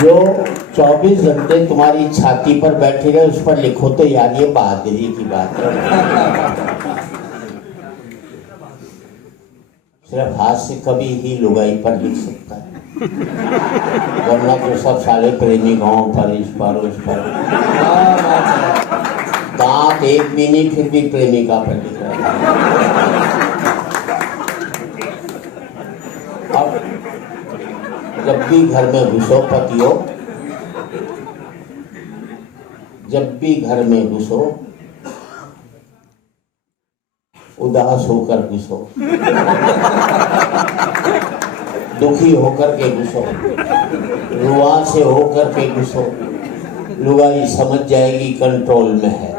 जो 24 घंटे तुम्हारी छाती पर बैठी रहे उस पर लिखो तो यार ये बहादुरी की बात है। सिर्फ हाथ से कभी ही लुगाई पर लिख सकता है, वरना तो सब सारे प्रेमी गाँव पर इस पर उस पर दांत एक भी नहीं, फिर भी प्रेमिका पर लिख रहा है। अब जब भी घर में घुसो पतियो, जब भी घर में घुसो उदास होकर घुसो, दुखी होकर के घुसो, रुआ से होकर के घुसो, लुगाई समझ जाएगी कंट्रोल में है।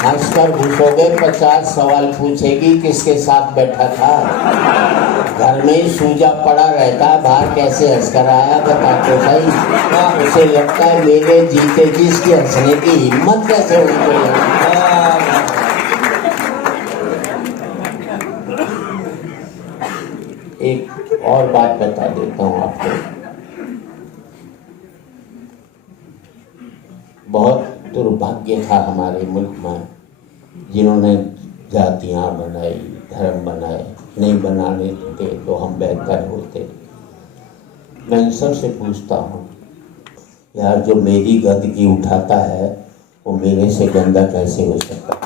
हंसकर घुसोगे 50 सवाल पूछेगी किसके साथ बैठा था, घर में ही सूजा पड़ा रहता, बाहर कैसे हंसकर आया बता तो सही। उसे लगता है मेरे जीते जी इसकी हंसने की हिम्मत कैसे हुई। एक और बात बता देता हूँ आपको, बहुत दुर्भाग्य था हमारे मुल्क में जिन्होंने जातियाँ बनाई, धर्म बनाए, नहीं बनाने देते तो हम बेहतर होते। मैं इन सब से पूछता हूँ यार, जो मेरी गंदगी उठाता है वो मेरे से गंदा कैसे हो सकता है।